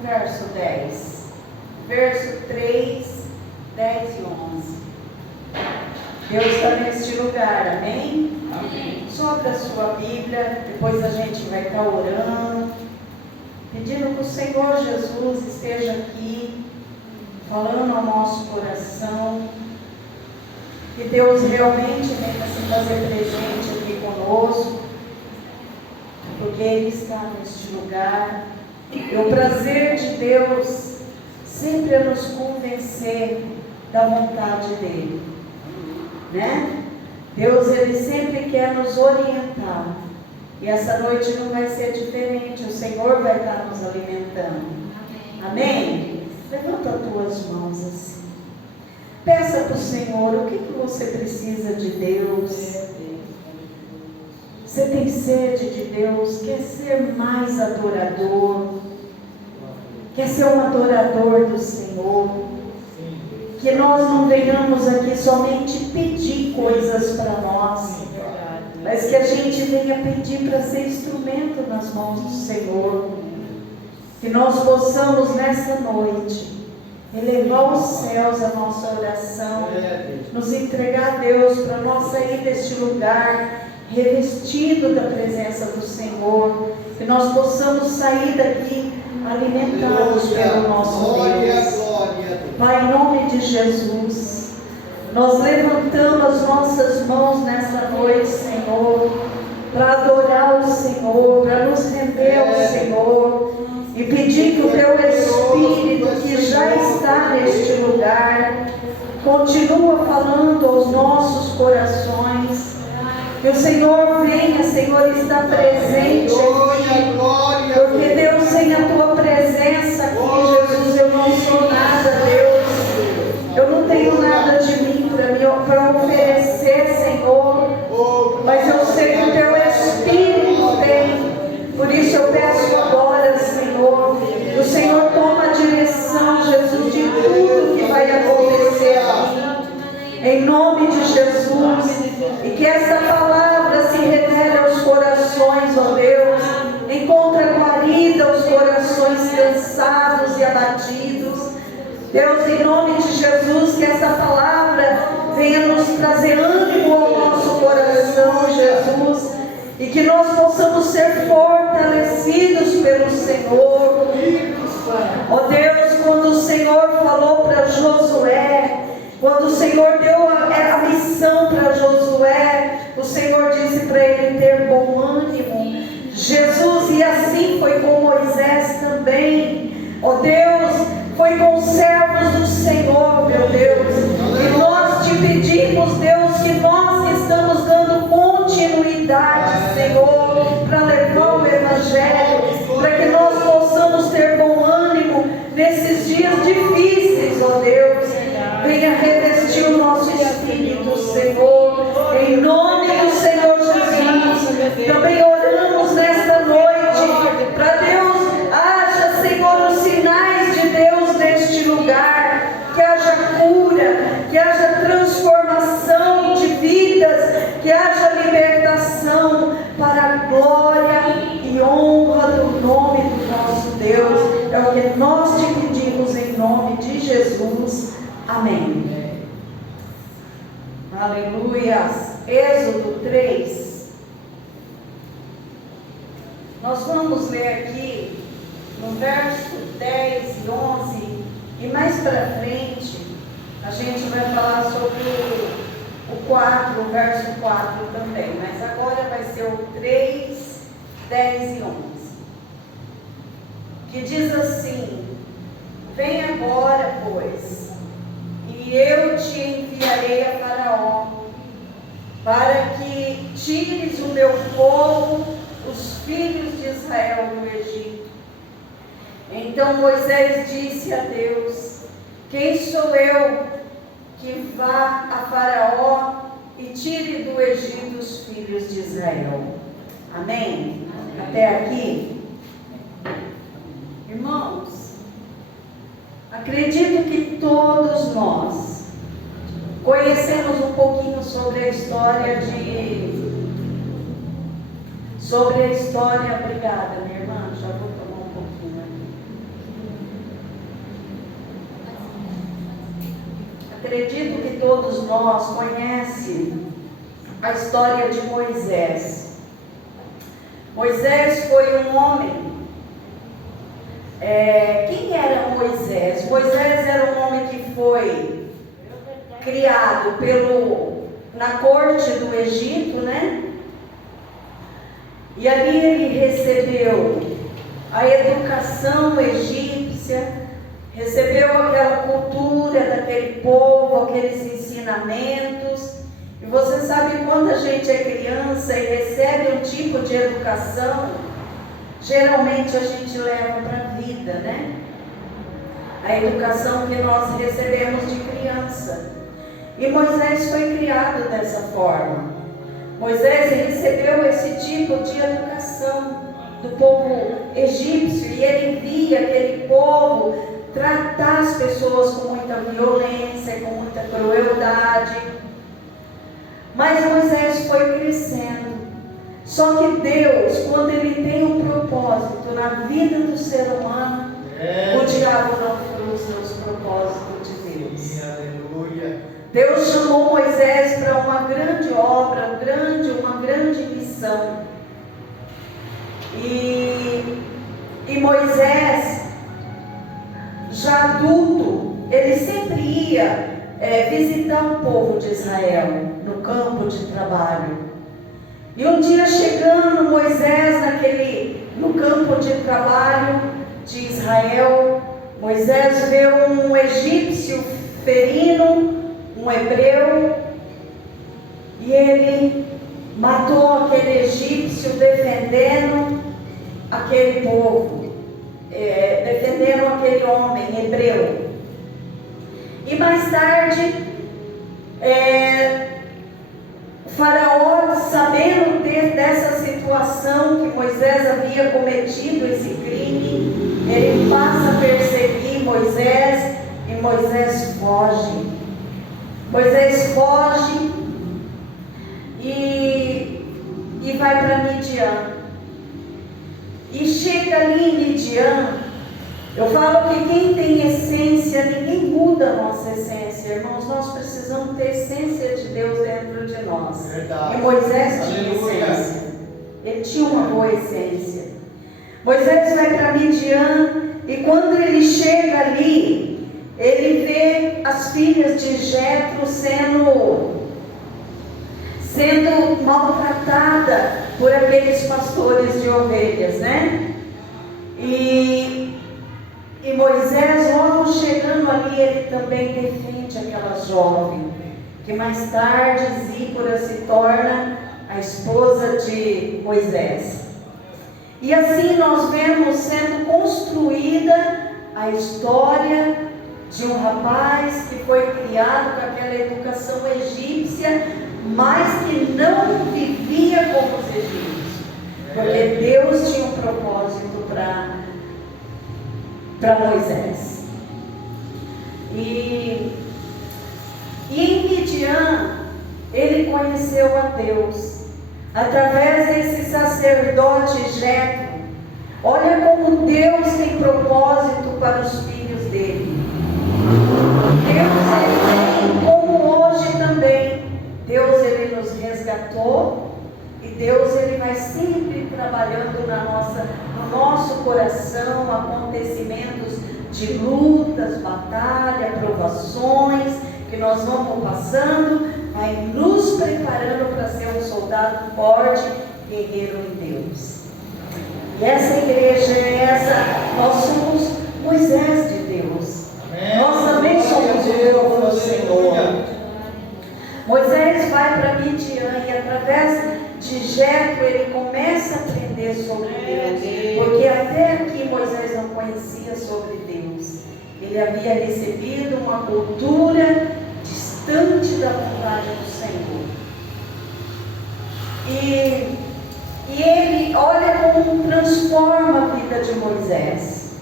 no verso 10. Verso 3, 10 e 11. Deus está neste lugar, amém? Amém. Sobre a sua Bíblia, depois a gente vai estar orando, pedindo que o Senhor Jesus esteja aqui, falando ao nosso coração, que Deus realmente venha se fazer presente aqui conosco, porque Ele está neste lugar. E o prazer de Deus sempre é nos convencer da vontade dEle, né? Deus, Ele sempre quer nos orientar, e essa noite não vai ser diferente. O Senhor vai estar nos alimentando, amém? Levanta as tuas mãos assim, peça para o Senhor o que você precisa de Deus. Você tem sede de Deus, quer ser mais adorador, quer ser um adorador do Senhor. Que nós não venhamos aqui somente pedir coisas para nós, mas que a gente venha pedir para ser instrumento nas mãos do Senhor. Que nós possamos nessa noite elevar aos céus a nossa oração, nos entregar a Deus para nós sair deste lugar revestido da presença do Senhor, que nós possamos sair daqui alimentados pelo nosso Deus. Pai, em nome de Jesus, nós levantamos as nossas mãos nesta noite, Senhor, para adorar o Senhor, para nos render ao Senhor e pedir que o Teu Espírito, que já está neste lugar, continua falando aos nossos corações. Que o Senhor venha, Senhor, está presente aqui, porque Deus, sem a Tua presença aqui, Jesus, eu não sou nada, Deus. Eu não tenho nada de mim para oferecer, Senhor, mas eu sei que o Teu Espírito tem. Por isso eu peço agora, Senhor, que o Senhor toma a direção, Jesus, de tudo que vai acontecer aqui, em nome de Jesus, e que essa palavra se revele aos corações, ó Deus, encontra guarida aos corações cansados e abatidos. Deus, em nome de Jesus, que essa palavra venha nos trazer ânimo ao nosso coração, Jesus, e que nós possamos ser fortalecidos pelo Senhor. Ó Deus, quando o Senhor falou para Josué, quando o Senhor deu a missão para Josué, o Senhor disse para ele ter bom ânimo, Jesus, e assim foi com Moisés também. Ó Deus, foi com os servos do Senhor, meu Deus, e nós te pedimos, Deus, que nós estamos dando continuidade, Senhor, para levar o Evangelho, para que nós possamos ter bom ânimo nesses dias difíceis, ó Deus. Venha revestir o nosso espírito, Senhor, em nome do Senhor Jesus. Também oramos nesta noite, para Deus, haja, Senhor, os sinais de Deus neste lugar, que haja cura, que haja transformação de vidas, que haja libertação para a glória e honra do nome do nosso Deus. É o que nós te pedimos em nome de Jesus. Amém. Aleluia. Êxodo 3. Nós vamos ler aqui no verso 10 e 11, e mais para frente a gente vai falar sobre o 4, o verso 4 também, mas agora vai ser o 3, 10 e 11, que diz assim: vem agora, pois, e eu te enviarei a Faraó, para que tires o meu povo, os filhos de Israel, do Egito. Então Moisés disse a Deus: quem sou eu que vá a Faraó e tire do Egito os filhos de Israel? Amém? Até aqui? Irmãos, acredito que todos nós conhecemos um pouquinho sobre a história obrigada minha irmã, já vou tomar um pouquinho aqui. acredito que todos nós conhecem a história de Moisés. Moisés foi um homem. Quem era Moisés? Moisés era um homem que foi criado na corte do Egito, né? E ali ele recebeu a educação egípcia, recebeu aquela cultura daquele povo, aqueles ensinamentos. E você sabe, quando a gente é criança e recebe um tipo de educação, geralmente a gente leva para a vida, né? A educação que nós recebemos de criança. E Moisés foi criado dessa forma. Moisés recebeu esse tipo de educação do povo egípcio, e ele via aquele povo tratar as pessoas com muita violência, com muita crueldade. Mas Moisés foi crescendo. Só que Deus, quando Ele tem um propósito na vida do ser humano, o diabo não frustra os propósitos de Deus. Aleluia. Deus chamou Moisés para uma grande obra, uma grande missão. E Moisés, já adulto, ele sempre ia visitar o povo de Israel no campo de trabalho. E um dia, chegando Moisés no campo de trabalho de Israel, Moisés vê um egípcio ferindo um hebreu, e ele matou aquele egípcio defendendo aquele povo, defendendo aquele homem hebreu. E mais tarde, Faraó, sabendo dessa situação que Moisés havia cometido esse crime, ele passa a perseguir Moisés, e Moisés foge. Moisés foge e vai para Midian. E chega ali em Midian. Eu falo que quem tem essência, ninguém muda a nossa essência, irmãos. Nós precisamos ter a essência de Deus dentro de nós. Verdade. E Moisés tinha essência. Ele tinha uma boa essência. Moisés vai para Midian, e quando ele chega ali, ele vê as filhas de Jetro sendo maltratada por aqueles pastores de ovelhas, né? E Moisés, logo chegando ali, ele também defende aquela jovem, que mais tarde Zípora se torna a esposa de Moisés. E assim nós vemos sendo construída a história de um rapaz que foi criado com aquela educação egípcia, mas que não vivia como os egípcios, porque Deus tinha um propósito para Moisés. E em Midian, ele conheceu a Deus, através desse sacerdote Jetro. Olha como Deus tem propósito para os filhos dele. Deus, ele tem, como hoje também, Deus, ele nos resgatou, e Deus, ele vai sempre trabalhando no nosso coração, acontecimentos de lutas, batalhas, provações, que nós vamos passando, vai nos preparando para ser um soldado forte, guerreiro em Deus. E essa igreja nós somos Moisés de Deus. Amém. Nós também somos o povo do Senhor. Moisés vai para Midian, e através de Jetro ele começa a aprender sobre Deus, porque até aqui Moisés não conhecia sobre Deus. Ele havia recebido uma cultura distante da vontade do Senhor. E ele olha como transforma a vida de Moisés.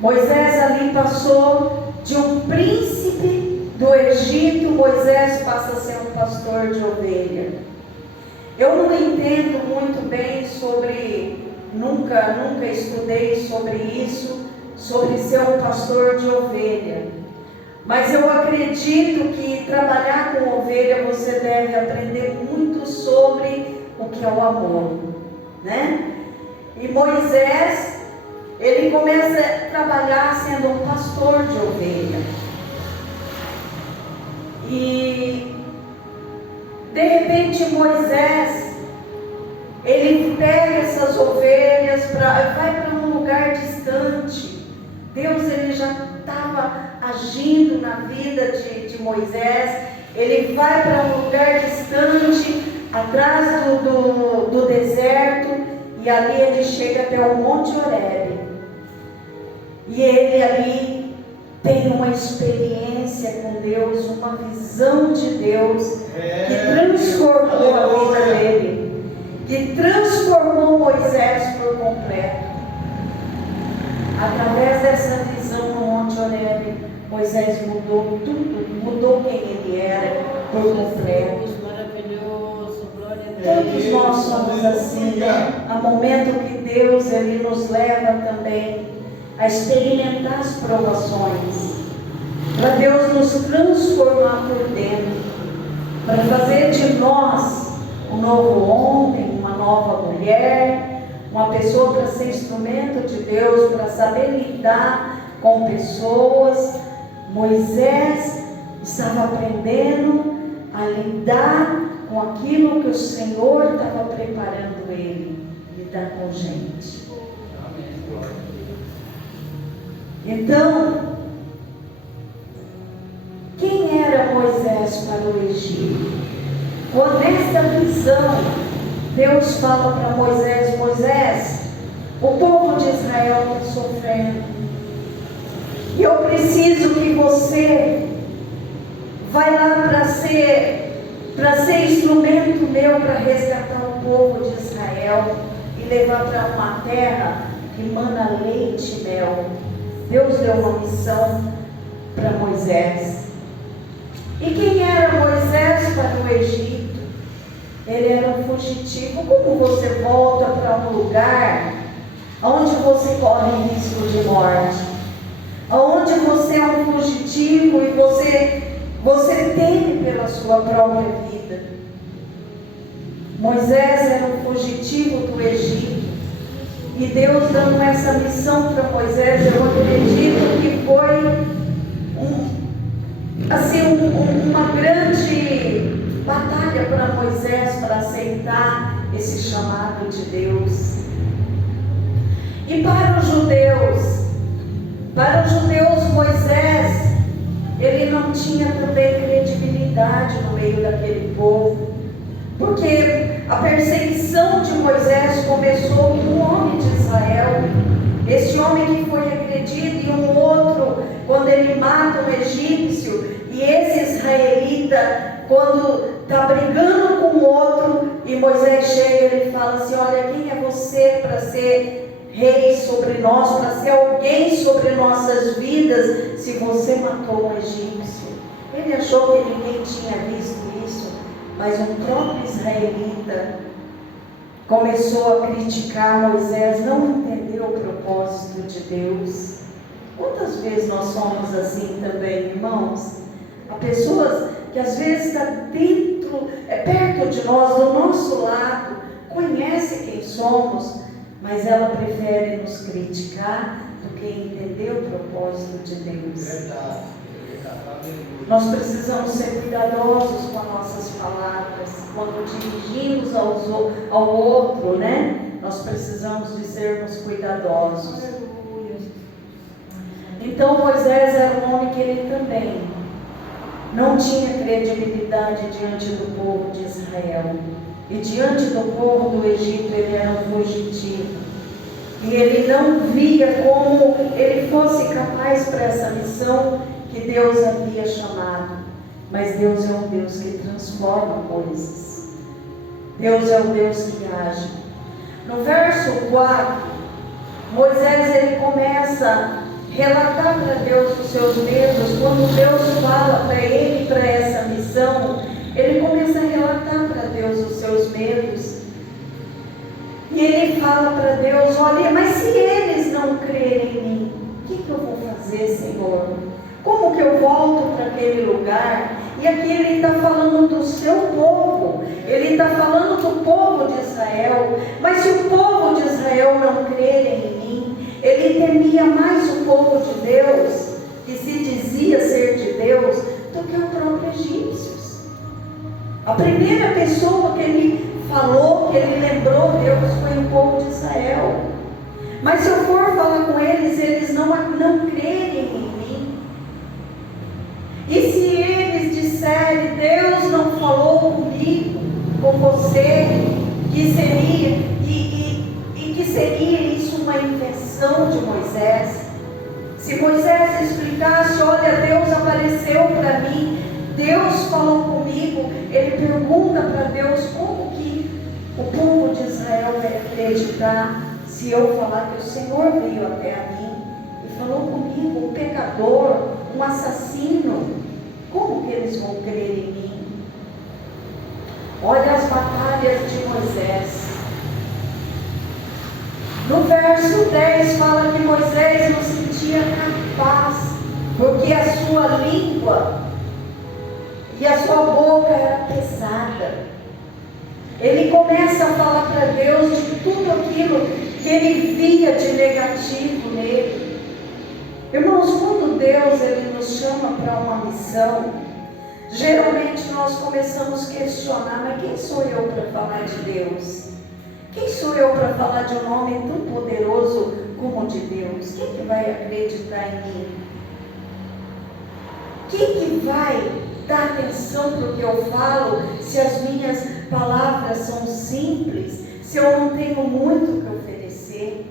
Moisés ali passou de um príncipe do Egito, Moisés passa a ser um pastor de ovelha. Eu não entendo muito bem nunca estudei sobre isso, sobre ser um pastor de ovelha. Mas eu acredito que trabalhar com ovelha você deve aprender muito sobre o que é o amor, né? E Moisés, ele começa a trabalhar sendo um pastor de ovelha. E de repente Moisés, ele pega essas ovelhas, vai para um lugar distante. Deus, ele já estava agindo na vida de Moisés. Ele vai para um lugar distante, atrás do deserto, e ali ele chega até o Monte Horebe. E ele ali tem uma experiência com Deus, uma visão de Deus que transformou a vida dele, que transformou Moisés por completo. Através dessa visão no Monte Horebe, Moisés mudou tudo, mudou quem ele era por completo. Maravilhoso, glória a Deus. Todos nós somos assim, né? Há momento que Deus, ele nos leva também a experimentar as provações, para Deus nos transformar por dentro, para fazer de nós um novo homem, uma nova mulher, uma pessoa para ser instrumento de Deus, para saber lidar com pessoas. Moisés estava aprendendo a lidar com aquilo que o Senhor estava preparando ele, lidar com gente. Então, quem era Moisés para o Egito? Com esta visão, Deus fala para Moisés: Moisés, o povo de Israel está sofrendo, e eu preciso que você vai lá para ser instrumento meu para resgatar o povo de Israel e levar para uma terra que mana leite e mel. Deus deu uma missão para Moisés. E quem era Moisés para o Egito? Ele era um fugitivo. Como você volta para um lugar onde você corre risco de morte, onde você é um fugitivo e você teme pela sua própria vida? Moisés era um fugitivo do Egito. E Deus dando essa missão para Moisés, eu acredito que foi uma grande batalha para Moisés para aceitar esse chamado de Deus. E para os judeus Moisés, ele não tinha também credibilidade no meio daquele povo, porque a perseguição de Moisés começou com um homem de Israel, este homem que foi agredido, e um outro, quando ele mata um egípcio, e esse israelita, quando está brigando com o outro, e Moisés chega, ele fala assim: olha, quem é você para ser rei sobre nós, para ser alguém sobre nossas vidas, se você matou um egípcio? Ele achou que ninguém tinha visto isso, mas um próprio israelita começou a criticar Moisés, não entendeu o propósito de Deus. Quantas vezes nós somos assim também, irmãos? Há pessoas que às vezes estão perto de nós, do nosso lado, conhece quem somos, mas ela prefere nos criticar do que entender o propósito de Deus. Nós precisamos ser cuidadosos com as nossas palavras, quando dirigimos ao outro, né? Nós precisamos de sermos cuidadosos. Então Moisés era um homem que ele também não tinha credibilidade diante do povo de Israel. E diante do povo do Egito ele era um fugitivo. E ele não via como ele fosse capaz para essa missão que Deus havia chamado. Mas Deus é um Deus que transforma coisas. Deus é um Deus que age. No verso 4, Moisés ele começa a relatar para Deus os seus medos. Quando Deus fala para ele para essa missão, ele começa a relatar para Deus os seus medos. E ele fala para Deus: olha, mas se eles não crerem em mim, o que eu vou fazer, Senhor? Como que eu volto para aquele lugar, e aqui ele está falando do seu povo, ele está falando do povo de Israel, mas se o povo de Israel não crer em mim, ele temia mais o povo de Deus, que se dizia ser de Deus, do que o próprio egípcios. A primeira pessoa que ele falou, que ele lembrou Deus, foi o povo de Israel. Mas se eu for falar com eles, eles não crerem em mim. E se eles disserem, Deus não falou comigo, com você, que seria, e que seria isso uma invenção de Moisés? Se Moisés explicasse, olha, Deus apareceu para mim, Deus falou comigo, ele pergunta para Deus como que o povo de Israel vai acreditar se eu falar que o Senhor veio até a mim e falou comigo, um pecador, um assassino, como que eles vão crer em mim? Olha as batalhas de Moisés. No verso 10 fala que Moisés não se sentia capaz, porque a sua língua e a sua boca era pesada. Ele começa a falar para Deus de tudo aquilo que ele via de negativo nele. Irmãos, quando Deus ele nos chama para uma missão, geralmente nós começamos a questionar, mas quem sou eu para falar de Deus? Quem sou eu para falar de um nome tão poderoso como o de Deus? Quem que vai acreditar em mim? Quem que vai dar atenção para o que eu falo, se as minhas palavras são simples, se eu não tenho muito que oferecer?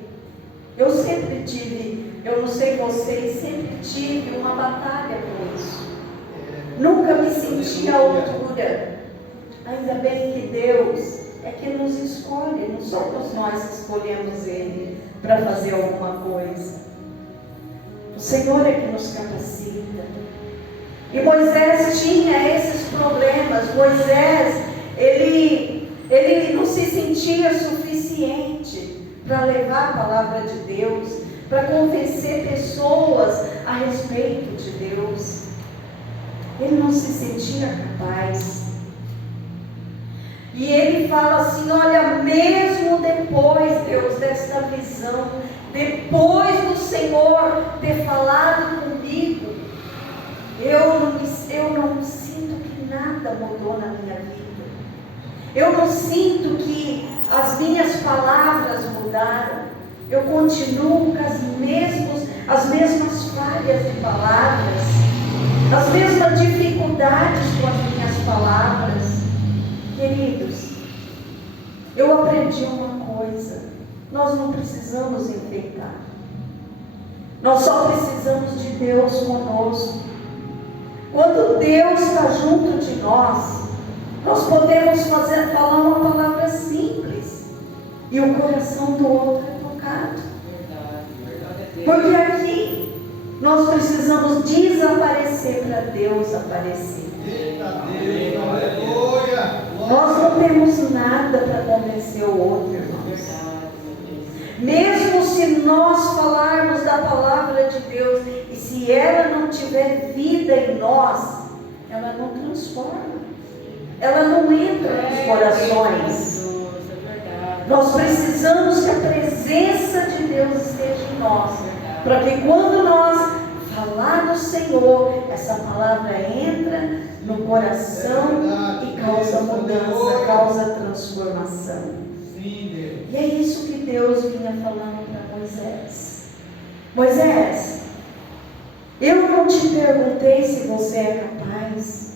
Eu sempre tive, eu não sei vocês, sempre tive uma batalha com isso. Nunca me senti à altura. Ainda bem que Deus é que nos escolhe, não somos nós que escolhemos Ele para fazer alguma coisa. O Senhor é que nos capacita. E Moisés tinha esses problemas. Moisés, ele não se sentia suficiente para levar a palavra de Deus, para convencer pessoas a respeito de Deus. Ele não se sentia capaz. E ele fala assim, olha, mesmo depois, Deus, desta visão, depois do Senhor ter falado comigo, eu não sinto que nada mudou na minha vida. Eu não sinto que as minhas palavras mudaram. Eu continuo com as mesmas falhas de palavras, as mesmas dificuldades com as minhas palavras. Queridos, eu aprendi uma coisa: nós não precisamos enfeitar, nós só precisamos de Deus conosco. Quando Deus está junto de nós, nós podemos falar uma palavra simples e o coração do outro é tocado. Porque aqui nós precisamos desaparecer para Deus aparecer. Nós não temos nada para convencer o outro, irmãos. Mesmo se nós falarmos da palavra de Deus, e se ela não tiver vida em nós, ela não transforma, ela não entra nos corações. Nós precisamos que a presença de Deus esteja em nós, para que quando nós falar do Senhor, essa palavra entra no coração e causa mudança, causa transformação. E é isso que Deus vinha falando para Moisés. Moisés, eu não te perguntei se você é capaz.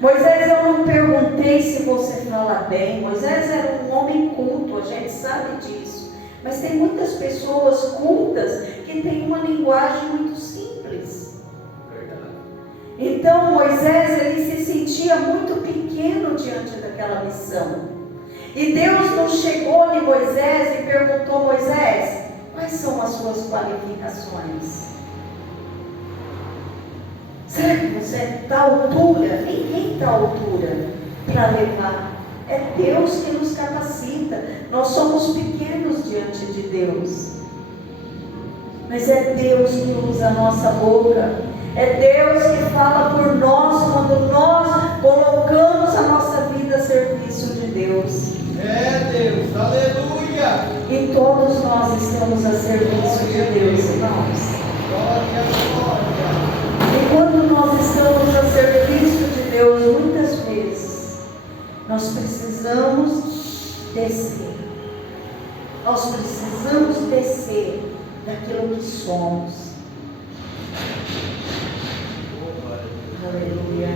Moisés, eu não perguntei se você fala bem. Moisés era um homem culto, a gente sabe disso. Mas tem muitas pessoas cultas que têm uma linguagem muito simples. Então Moisés, ele se sentia muito pequeno diante daquela missão. E Deus não chegou em Moisés e perguntou: Moisés, quais são as suas qualificações? Será que você está à altura? Ninguém está à altura para levar. É Deus que nos capacita. Nós somos pequenos diante de Deus. Mas é Deus que usa a nossa boca. É Deus que fala por nós quando nós colocamos a nossa vida a serviço de Deus. É Deus, aleluia! E todos nós estamos a serviço de Deus, irmãos. Glória, glória! E quando nós estamos a serviço de Deus, muitas vezes, nós precisamos descer. Nós precisamos descer daquilo que somos. Aleluia.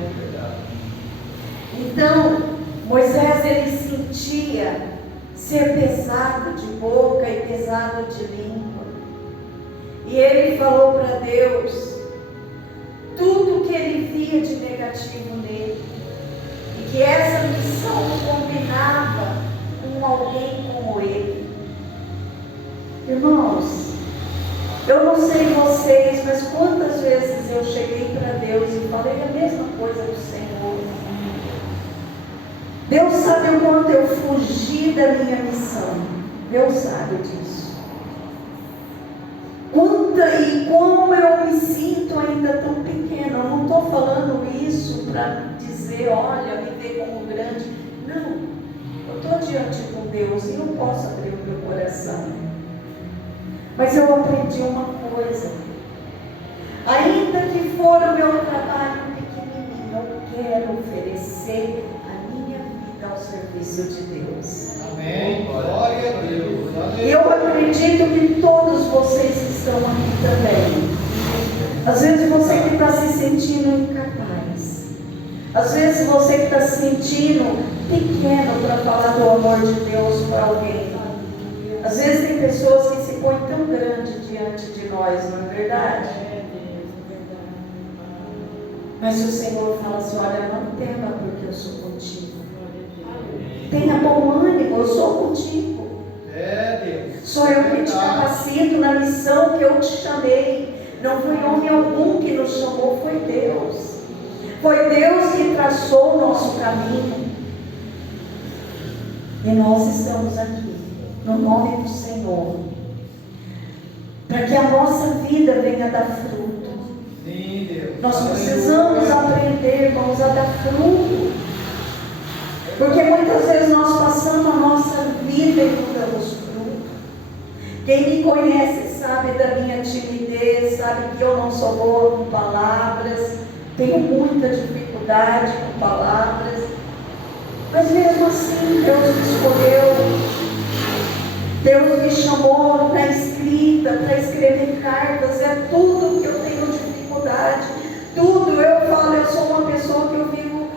Então, Moisés, ele sentia ser pesado de boca e pesado de língua. E ele falou para Deus tudo que ele via de negativo nele. E que essa missão não combinava com alguém como ele. Irmãos, eu não sei vocês, mas quantas vezes eu cheguei para Deus e falei a mesma coisa do Senhor. Deus sabe o quanto eu fugi da minha missão. Deus sabe disso. E como eu me sinto ainda tão pequena. Eu não estou falando isso para dizer, olha, me vê como grande. Não. Eu estou diante com Deus e não posso abrir o meu coração. Mas eu aprendi uma coisa. Ainda que for o meu trabalho pequenininho, eu quero oferecer a minha vida ao serviço de Deus. Amém. Glória a Deus. E eu acredito que todos vocês que estão aqui também. Às vezes você que está se sentindo incapaz. Às vezes você que está se sentindo pequeno para falar do amor de Deus para alguém. Às vezes tem pessoas que se põem tão grande diante de nós, não é verdade? Mas o Senhor fala assim, olha, não tema porque eu sou contigo. Tenha bom ânimo, eu sou contigo. Deus. Sou eu que te capacito na missão que eu te chamei. Não foi homem algum que nos chamou, foi Deus. Foi Deus que traçou o nosso caminho. E nós estamos aqui, no nome do Senhor, para que a nossa vida venha dar fruto. Sim, Deus. Nós precisamos aprender, irmãos, a dar fruto. Porque muitas vezes nós passamos a nossa vida e não damos fruto. Quem me conhece sabe da minha timidez, sabe que eu não sou boa com palavras, tenho muita dificuldade com palavras. Mas mesmo assim, Deus me escolheu. Deus me chamou na escrita, para escrever cartas. É tudo que eu tenho dificuldade. Tudo eu falo, eu sou uma pessoa que eu vivo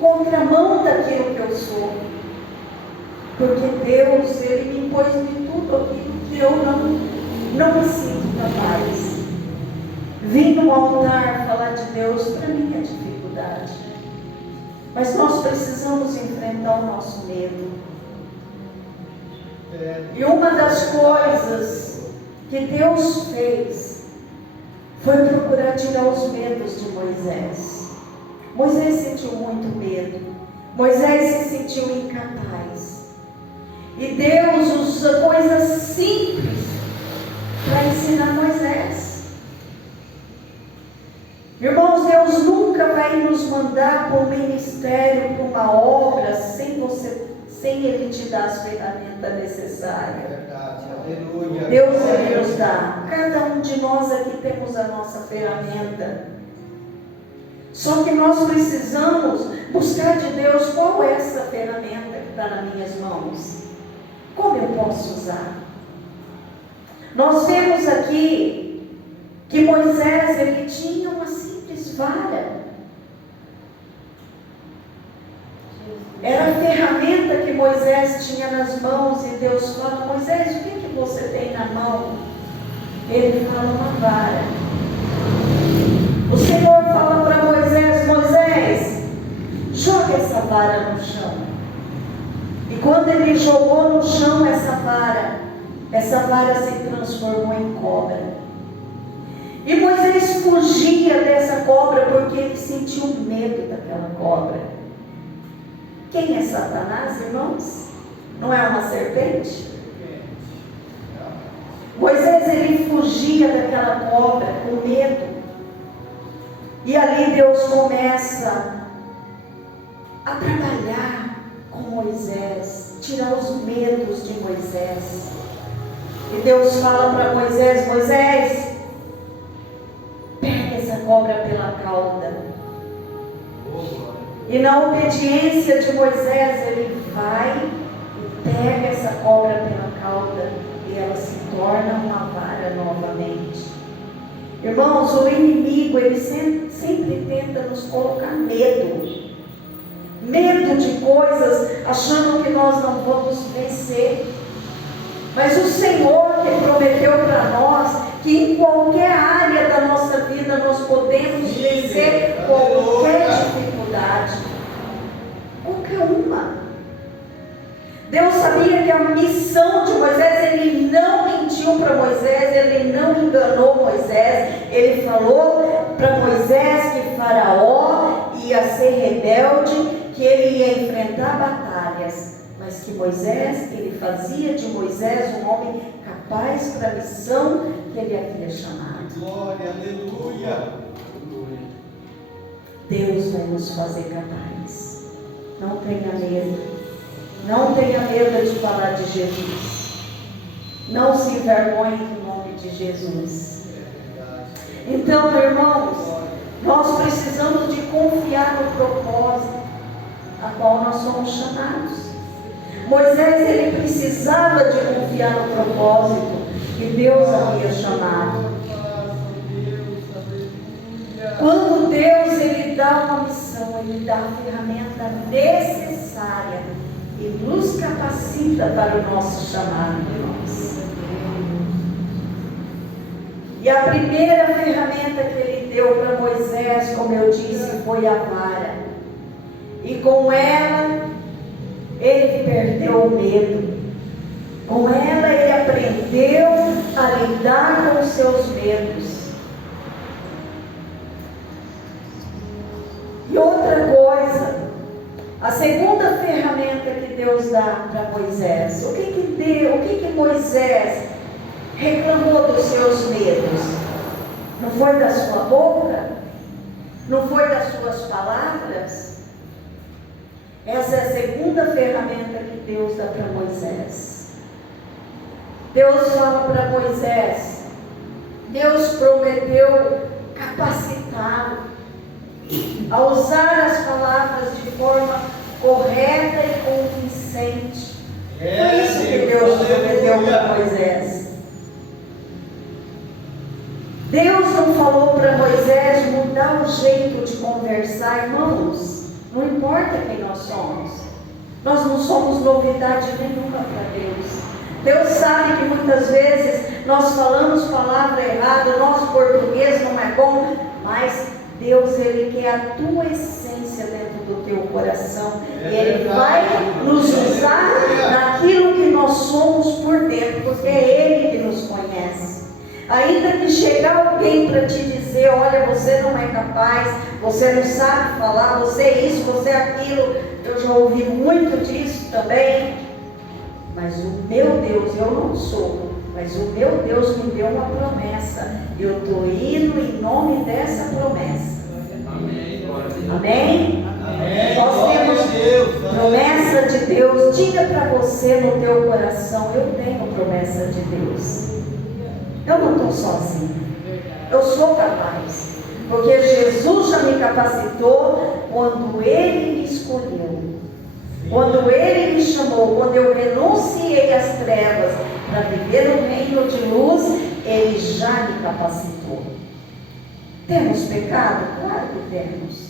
contramão daquilo que eu sou. Porque Deus, Ele me impôs de tudo aquilo que eu não me sinto capaz. Vim no altar falar de Deus, para mim é dificuldade. Mas nós precisamos enfrentar o nosso medo. E uma das coisas que Deus fez foi procurar tirar os medos de Moisés. Moisés sentiu muito medo. Moisés se sentiu incapaz. E Deus usa coisas simples para ensinar Moisés. Irmãos, Deus nunca vai nos mandar para um ministério, para uma obra, sem Ele te dar as ferramentas necessárias. Verdade, aleluia. Deus, Ele nos dá. Cada um de nós aqui temos a nossa ferramenta. Só que nós precisamos buscar de Deus qual é essa ferramenta que está nas minhas mãos. Como eu posso usar? Nós vemos aqui que Moisés, ele tinha uma simples vara. Era a ferramenta que Moisés tinha nas mãos. E Deus fala, Moisés, o que você tem na mão? Ele fala, uma vara. O Senhor fala para Moisés, Moisés, joga essa vara no chão. E quando ele jogou no chão essa vara se transformou em cobra. E Moisés fugia dessa cobra porque ele sentiu medo daquela cobra. Quem é Satanás, irmãos? Não é uma serpente? Moisés, ele fugia daquela cobra com medo. E ali Deus começa a trabalhar com Moisés, tirar os medos de Moisés. E Deus fala para Moisés: Moisés, pega essa cobra pela cauda. E na obediência de Moisés, ele vai e pega essa cobra pela cauda, e ela se torna uma vara novamente. Irmãos, o inimigo, ele sempre tenta nos colocar medo. Medo de coisas, achando que nós não vamos vencer. Mas o Senhor que prometeu para nós que em qualquer área da nossa vida nós podemos vencer qualquer dificuldade. Qualquer uma. Deus sabia que a missão de Moisés, ele não mentiu para Moisés, ele não enganou Moisés. Ele falou para Moisés que Faraó ia ser rebelde, que ele ia enfrentar batalhas, mas que Moisés, que ele fazia de Moisés um homem capaz para a missão que ele havia chamado. Glória, aleluia. Deus vai nos fazer capazes. Não tenha medo. Não tenha medo de falar de Jesus. Não se envergonhe do nome de Jesus. Então, irmãos, nós precisamos de confiar no propósito a qual nós somos chamados. Moisés, ele precisava de confiar no propósito que Deus havia chamado. Quando Deus, ele dá uma missão, ele dá a ferramenta necessária e nos capacita para o nosso chamado, irmãos. E a primeira ferramenta que ele deu para Moisés, como eu disse, foi a vara. E com ela, ele perdeu o medo. Com ela, ele aprendeu a lidar com os seus medos. E outra coisa, a segunda ferramenta que Deus dá para Moisés. O que Moisés reclamou dos seus medos? Não foi da sua boca? Não foi das suas palavras? Essa é a segunda ferramenta que Deus dá para Moisés. Deus fala para Moisés, Deus prometeu capacitá-lo a usar as palavras de forma correta e convincente. Foi isso que Deus prometeu para Moisés. Deus não falou para Moisés mudar o jeito de conversar, irmãos. Não importa quem nós somos. Nós não somos novidade nenhuma para Deus. Deus sabe que muitas vezes nós falamos palavra errada, nosso português não é bom, mas Deus, ele quer a tua essência dentro do teu coração. E ele vai nos usar naquilo que nós somos por dentro, porque é ele que nos conhece. Ainda que chegar alguém para te dizer, olha, você não é capaz, você não sabe falar, você é isso, você é aquilo, eu já ouvi muito disso também. Mas o meu Deus, eu não sou, mas o meu Deus me deu uma promessa. Eu estou indo em nome dessa promessa. Amém? Amém? Amém. Nós temos promessa de Deus. Diga para você no teu coração, eu tenho promessa de Deus. Eu não estou sozinha. Eu sou capaz. Porque Jesus já me capacitou quando Ele me escolheu. Quando Ele me chamou, quando eu renunciei às trevas para viver no reino de luz, Ele já me capacitou. Temos pecado? Claro que temos.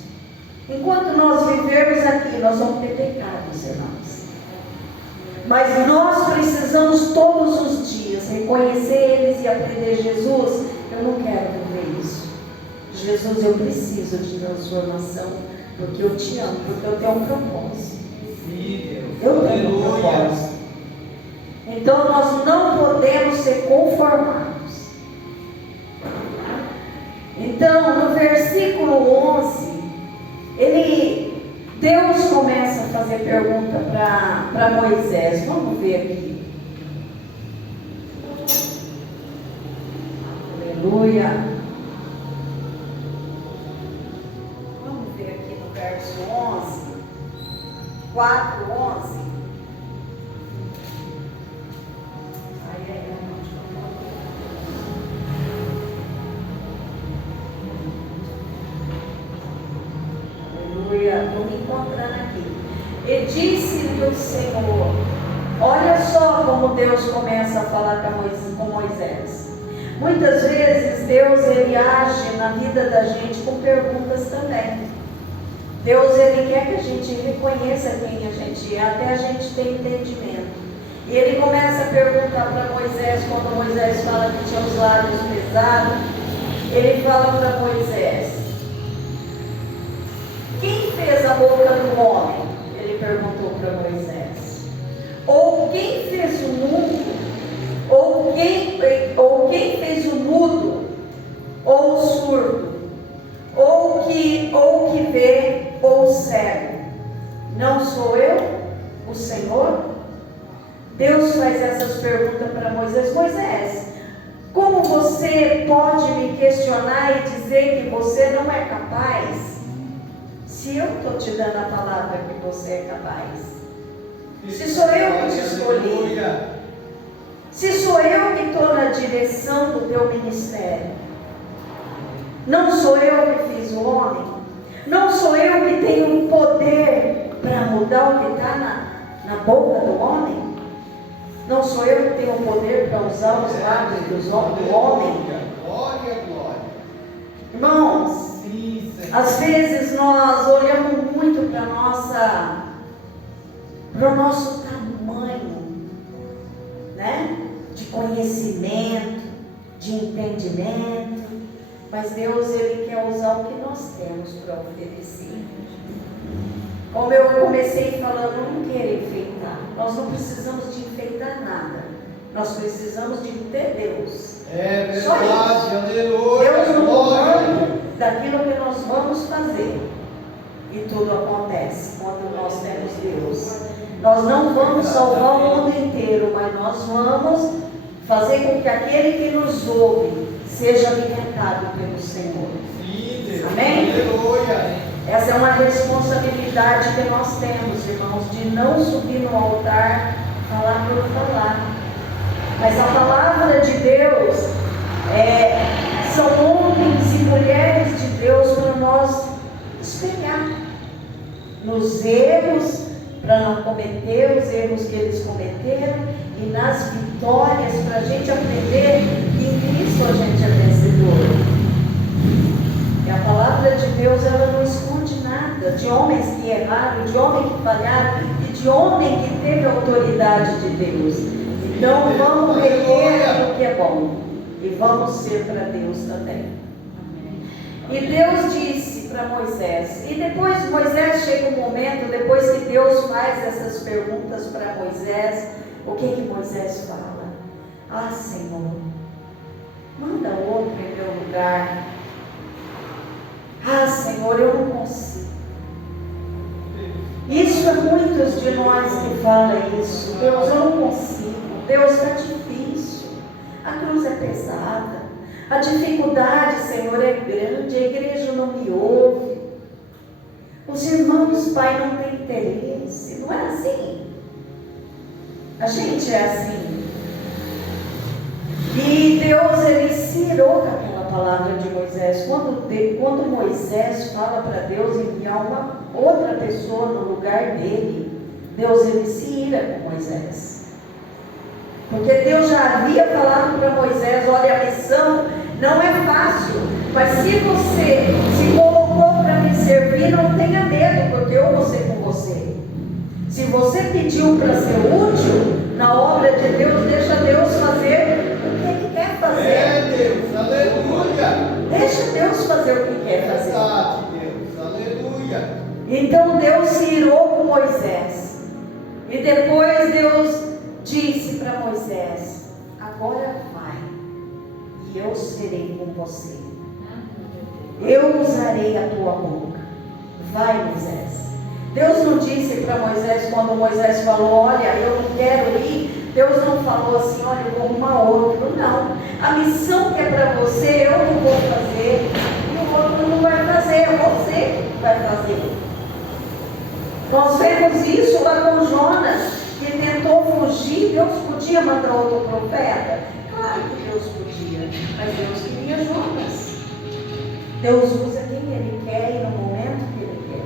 Enquanto nós vivermos aqui, nós vamos ter pecados, irmãos. Mas nós precisamos todos os dias reconhecer eles e aprender. Jesus, eu não quero viver isso. Jesus, eu preciso de transformação, porque eu te amo, porque eu tenho um propósito. Eu tenho um propósito. Então nós não podemos ser conformados. Então no versículo 11, Deus começa a fazer pergunta para Moisés. Vamos ver aqui. Aleluia. 4:11. Aleluia, estou me encontrando aqui. E disse-lhe o Senhor, olha só como Deus começa a falar com Moisés. Muitas vezes Deus ele age na vida da gente com perguntas também. Deus ele quer que a gente reconheça quem a gente é, até a gente ter entendimento. E ele começa a perguntar para Moisés, quando Moisés fala que tinha os lábios pesados, ele fala para Moisés, quem fez a boca do homem? Ele perguntou para Moisés. Ou quem fez o mundo? Ou quem fez o mudo? Ou o surdo? Ou que vê? Ou o cego? Não sou eu, o Senhor? Deus faz essas perguntas para Moisés. Moisés, como você pode me questionar e dizer que você não é capaz? Se eu estou te dando a palavra que você é capaz. Se sou eu que te escolhi. Se sou eu que estou na direção do teu ministério. Não sou eu que fiz o homem. Não sou eu que tenho o poder para mudar o que está na boca do homem. Não sou eu que tenho o poder para usar os lábios do homem. Glória, glória. Irmãos, às vezes nós olhamos muito para o nosso tamanho, né? De conhecimento, de entendimento, mas Deus ele quer usar o que nós temos para oferecer. Como eu comecei falando, eu não quero enfeitar. Nós não precisamos de enfeitar nada. Nós precisamos de ter Deus. É verdade, aleluia. Deus não manda daquilo que nós vamos fazer. E tudo acontece quando nós temos Deus. Nós não vamos salvar o mundo inteiro, mas nós vamos fazer com que aquele que nos ouve seja alimentado pelo Senhor. Sim, Deus. Amém? Aleluia. Essa é uma responsabilidade que nós temos, irmãos, de não subir no altar, falar por falar. Mas a palavra de Deus são homens e mulheres de Deus para nós espelhar nos erros, para não cometer os erros que eles cometeram, e nas vitórias, para a gente aprender que em Cristo a gente é vencedor. E a palavra de Deus, ela não esconde nada de homens que erraram, de homens que falharam e de homem que teve a autoridade de Deus. Então vamos reter aquilo que é bom e vamos ser para Deus também. E Deus disse para Moisés, e depois Moisés chega um momento, depois que Deus faz essas perguntas para Moisés, o que Moisés fala? Ah, Senhor, manda outro em meu lugar. Ah, Senhor, eu não consigo. Isso é muitos de nós que falam isso. Deus, eu não consigo. Deus, está difícil. A cruz é pesada. A dificuldade, Senhor, é grande. A igreja não me ouve. Os irmãos, Pai, não têm interesse. Não é assim. A gente é assim. E Deus, ele se irou com aquela palavra de Moisés. Quando Moisés fala para Deus enviar uma outra pessoa no lugar dele, Deus, ele se ira com Moisés. Porque Deus já havia falado para Moisés, olha, a missão não é fácil, mas se você se colocou para me servir, não tenha medo, porque eu vou ser com você. Se você pediu para ser útil na obra de Deus, deixa Deus fazer o que Ele quer fazer. É Deus, aleluia. Deixa Deus fazer o que quer fazer. Verdade, Deus, aleluia. Então Deus se irou com Moisés. E depois Deus disse para Moisés, agora vai, e eu serei com você. Eu usarei a tua boca. Vai, Moisés. Deus não disse para Moisés, quando Moisés falou, olha, eu não quero ir, Deus não falou assim, olha, eu vou arrumar outro. Não. A missão que é para você, eu não vou fazer, e o outro não vai fazer, é você que vai fazer. Nós vemos isso lá com Jonas, que tentou fugir. Deus podia mandar outro profeta? Claro que Deus podia, mas Deus queria Jonas. Deus usa quem Ele quer e no momento que Ele quer.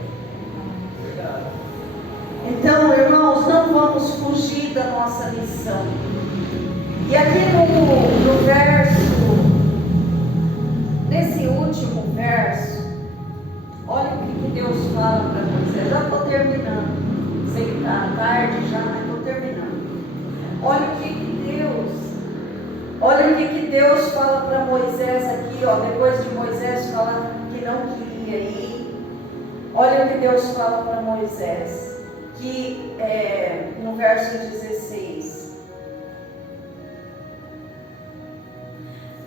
Então, irmãos, não vamos fugir da nossa missão. E aqui no verso, nesse último verso, olha o que Deus fala para Moisés. Já estou terminando. Sei que está tarde já, mas estou terminando. Olha o que Deus fala para Moisés aqui, ó, depois de Moisés falar que não queria ir. Olha o que Deus fala para Moisés, que no verso 16.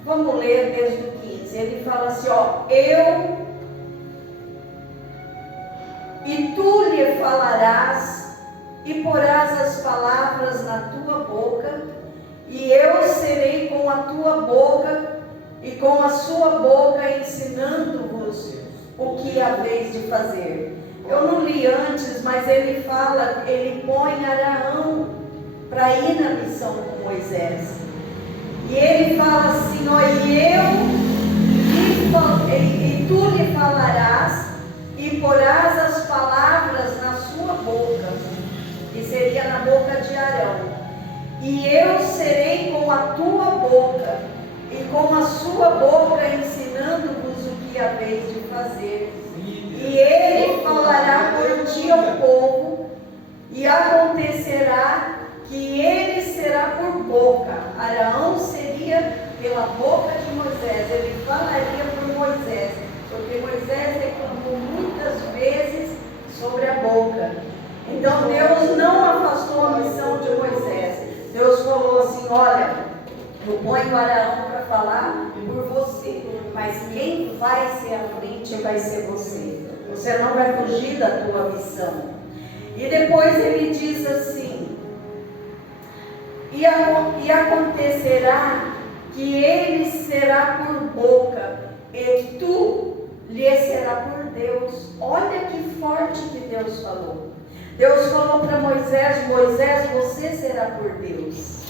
Vamos ler desde o 15. Ele fala assim, ó, e tu lhe falarás e porás as palavras na tua boca, e eu serei com a tua boca e com a sua boca ensinando-vos o que haveis de fazer. Eu não li antes, mas ele fala, ele põe Arão para ir na missão com Moisés. E ele fala assim, ó, e tu lhe falarás e porás as palavras na sua boca, que seria na boca de Arão. E eu serei com a tua boca e com a sua boca ensinando-vos o que haveis de fazer. E ele falará por ti ao povo, e acontecerá que ele será por boca. Arão seria pela boca de Moisés, ele falaria por Moisés, porque Moisés reclamou muitas vezes sobre a boca. Então Deus não afastou a missão de Moisés. Deus falou assim, olha, eu ponho Arão para falar por você, mas quem vai ser à frente vai ser você. Você não vai fugir da tua missão. E depois ele diz assim, e acontecerá que ele será por boca, e tu lhe será por Deus. Olha que forte que Deus falou. Deus falou para Moisés, Moisés, você será por Deus.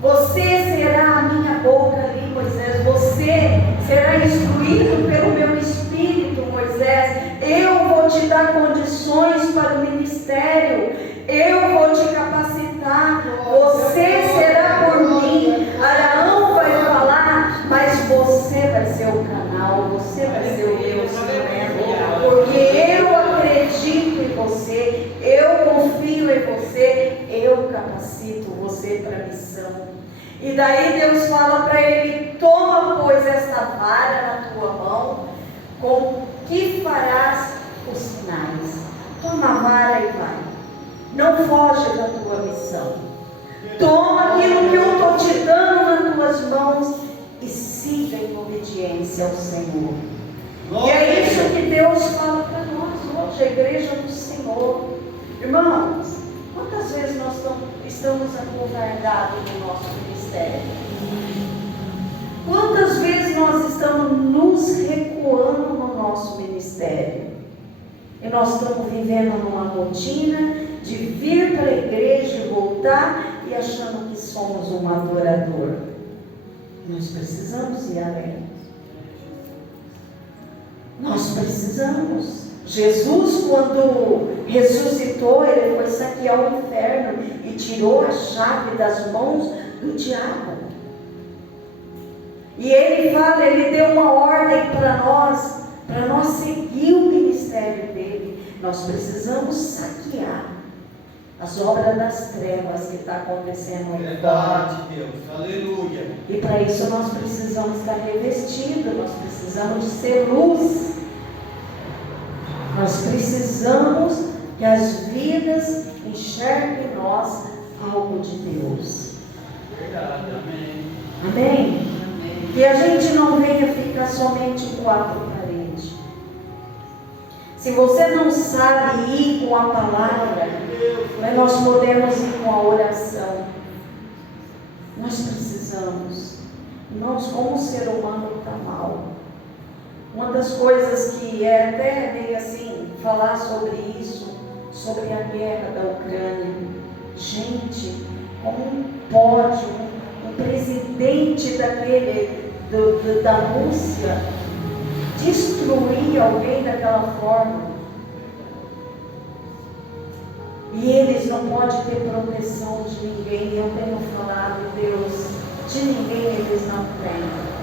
Você será a minha boca ali, Moisés. Você será instruído pelo meu Espírito, Moisés. Eu vou te dar condições para o ministério. Eu vou te capacitar. Você será por mim. Arão vai falar, mas você vai ser o canal. Você vai ser o meu instrumento. Porque eu acredito em você. Eu confio em você. Eu capacito você para a missão. E daí Deus fala para ele, toma pois esta vara na tua mão, com que farás os sinais. Toma a vara e vai. Não foge da tua missão. Toma aquilo que eu estou te dando nas tuas mãos e siga em obediência ao Senhor. E é isso que Deus fala para nós hoje, a igreja do Senhor. Irmãos, quantas vezes nós estamos acovardados no nosso ministério? Quantas vezes nós estamos nos recuando no nosso ministério? E nós estamos vivendo numa rotina de vir para a igreja e voltar e achando que somos um adorador. Nós precisamos ir além. Nós precisamos. Jesus, quando ressuscitou, ele foi saquear o inferno e tirou a chave das mãos do diabo. E ele fala, ele deu uma ordem para nós seguir o ministério dele. Nós precisamos saquear as obras das trevas que está acontecendo aí Verdade, Deus, aleluia. E para isso nós precisamos estar revestidos, nós precisamos de ser luz. Nós precisamos que as vidas enxerguem em nós algo de Deus. Verdade, amém. Amém? Que a gente não venha ficar somente em quatro paredes. Se você não sabe ir com a palavra, mas nós podemos ir com a oração. Nós precisamos. Nós, como ser humano, está mal. Uma das coisas que é até meio assim falar sobre isso, sobre a guerra da Ucrânia. Gente, como pode um presidente da Rússia destruir alguém daquela forma? E eles não podem ter proteção de ninguém. Eu tenho falado, Deus, de ninguém eles não têm.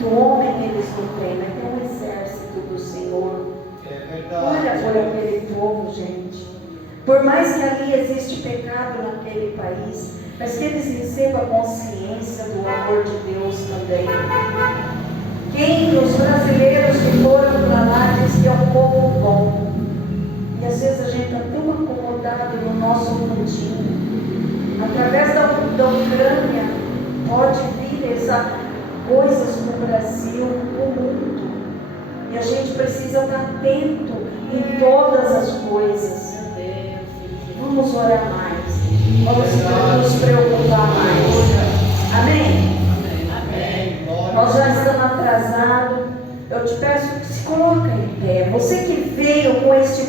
Do homem eles não têm, mas tem um exército do Senhor. Olha por aquele povo, gente. Por mais que ali existe pecado naquele país, mas que eles recebam a consciência do amor de Deus também. Quem os brasileiros que foram para lá diz que é um povo bom. E às vezes a gente está tão acomodado no nosso mundinho. Através da Ucrânia pode vir coisas no Brasil, no mundo. E a gente precisa estar atento em todas as coisas. Vamos orar mais. Vamos nos preocupar mais. Amém? Amém. Nós já estamos atrasados. Eu te peço que se coloque em pé. Você que veio com este